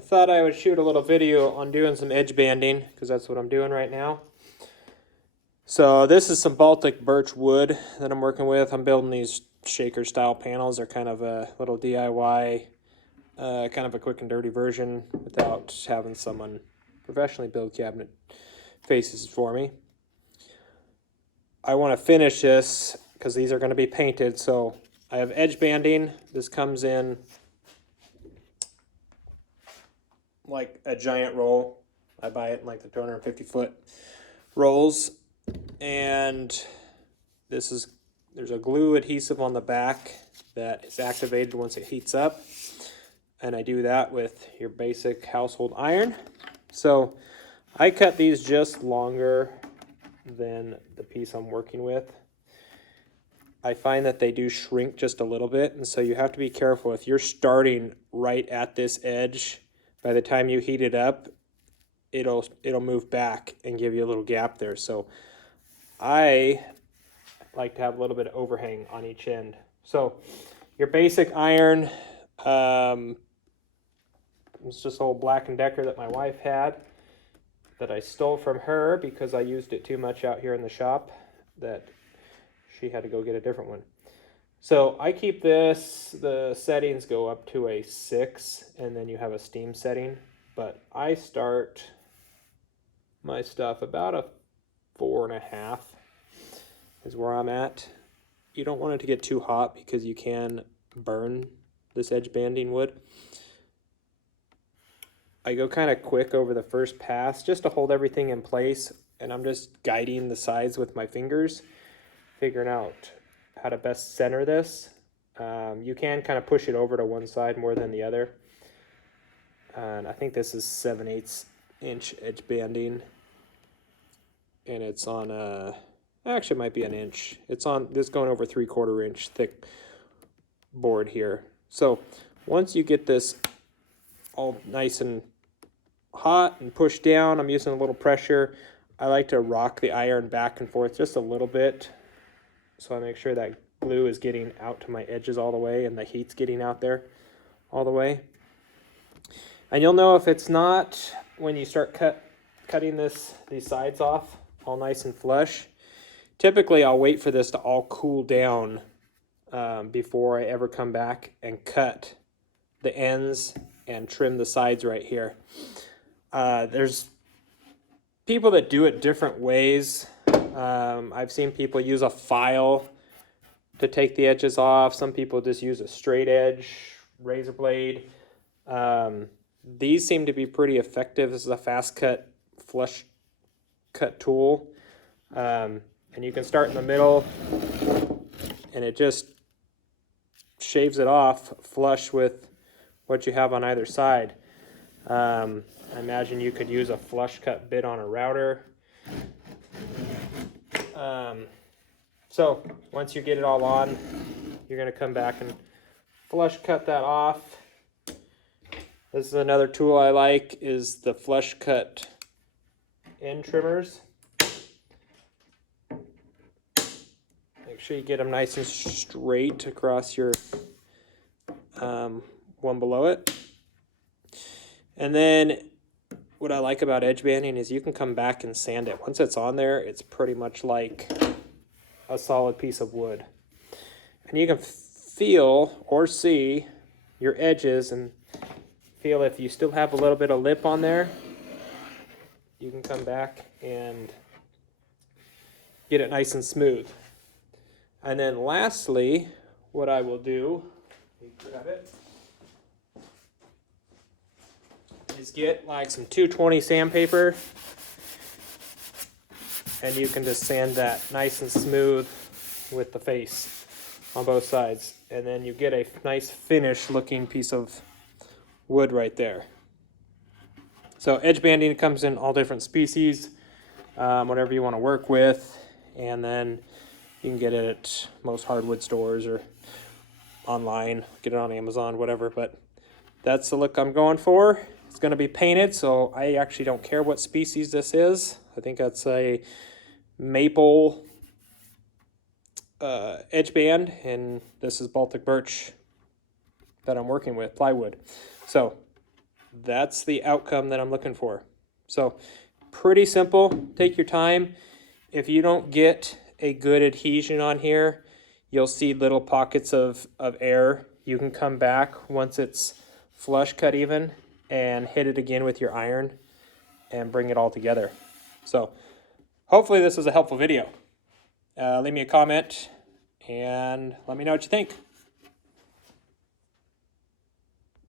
I thought I would shoot a little video on doing some edge banding because that's what I'm doing right now. So this is some Baltic birch wood that I'm working with. I'm building these shaker style panels. They're kind of a little DIY, kind of a quick and dirty version without having someone professionally build cabinet faces for me. I want to finish this because these are going to be painted. So I have edge banding. This comes in like a giant roll. I buy it in like the 250-foot rolls. And there's a glue adhesive on the back that is activated once it heats up. And I do that with your basic household iron. So I cut these just longer than the piece I'm working with. I find that they do shrink just a little bit, and so you have to be careful. If you're starting right at this edge, by the time you heat it up, it'll move back and give you a little gap there. So I like to have a little bit of overhang on each end. So your basic iron, it's just old Black & Decker that my wife had that I stole from her because I used it too much out here in the shop that she had to go get a different one. So I keep this, the settings go up to a 6 and then you have a steam setting, but I start my stuff about a 4.5 is where I'm at. You don't want it to get too hot because you can burn this edge banding wood. I go kind of quick over the first pass just to hold everything in place, and I'm just guiding the sides with my fingers, figuring out how to best center this. You can kind of push it over to one side more than the other. And I think this is 7/8 inch edge banding. And it's on actually it might be an inch. It's on this going over 3/4 inch thick board here. So once you get this all nice and hot and pushed down, I'm using a little pressure. I like to rock the iron back and forth just a little bit so I make sure that glue is getting out to my edges all the way and the heat's getting out there all the way. And you'll know if it's not when you start cutting these sides off all nice and flush. Typically I'll wait for this to all cool down before I ever come back and cut the ends and trim the sides right here. There's people that do it different ways. I've seen people use a file to take the edges off. Some people just use a straight edge razor blade. These seem to be pretty effective. This is a fast cut, flush cut tool. And you can start in the middle and it just shaves it off flush with what you have on either side. I imagine you could use a flush cut bit on a router. So once you get it all on, you're going to come back and flush cut that off. This is another tool I like, is the flush cut end trimmers. Make sure you get them nice and straight across your one below it. And then what I like about edge banding is you can come back and sand it. Once it's on there, it's pretty much like a solid piece of wood. And you can feel or see your edges and feel if you still have a little bit of lip on there, you can come back and get it nice and smooth. And then lastly, what I will do, let me grab it, is get like some 220 sandpaper, and you can just sand that nice and smooth with the face on both sides, and then you get a nice finished looking piece of wood right there. So edge banding comes in all different species, whatever you want to work with, and then you can get it at most hardwood stores or online, get it on Amazon, whatever, but that's the look I'm going for. It's going to be painted, so I actually don't care what species this is. I think that's a maple edge band, and this is Baltic birch that I'm working with, plywood. So that's the outcome that I'm looking for. So pretty simple. Take your time. If you don't get a good adhesion on here, you'll see little pockets of air. You can come back once it's flush cut even and hit it again with your iron and bring it all together. So hopefully this was a helpful video. Leave me a comment and let me know what you think.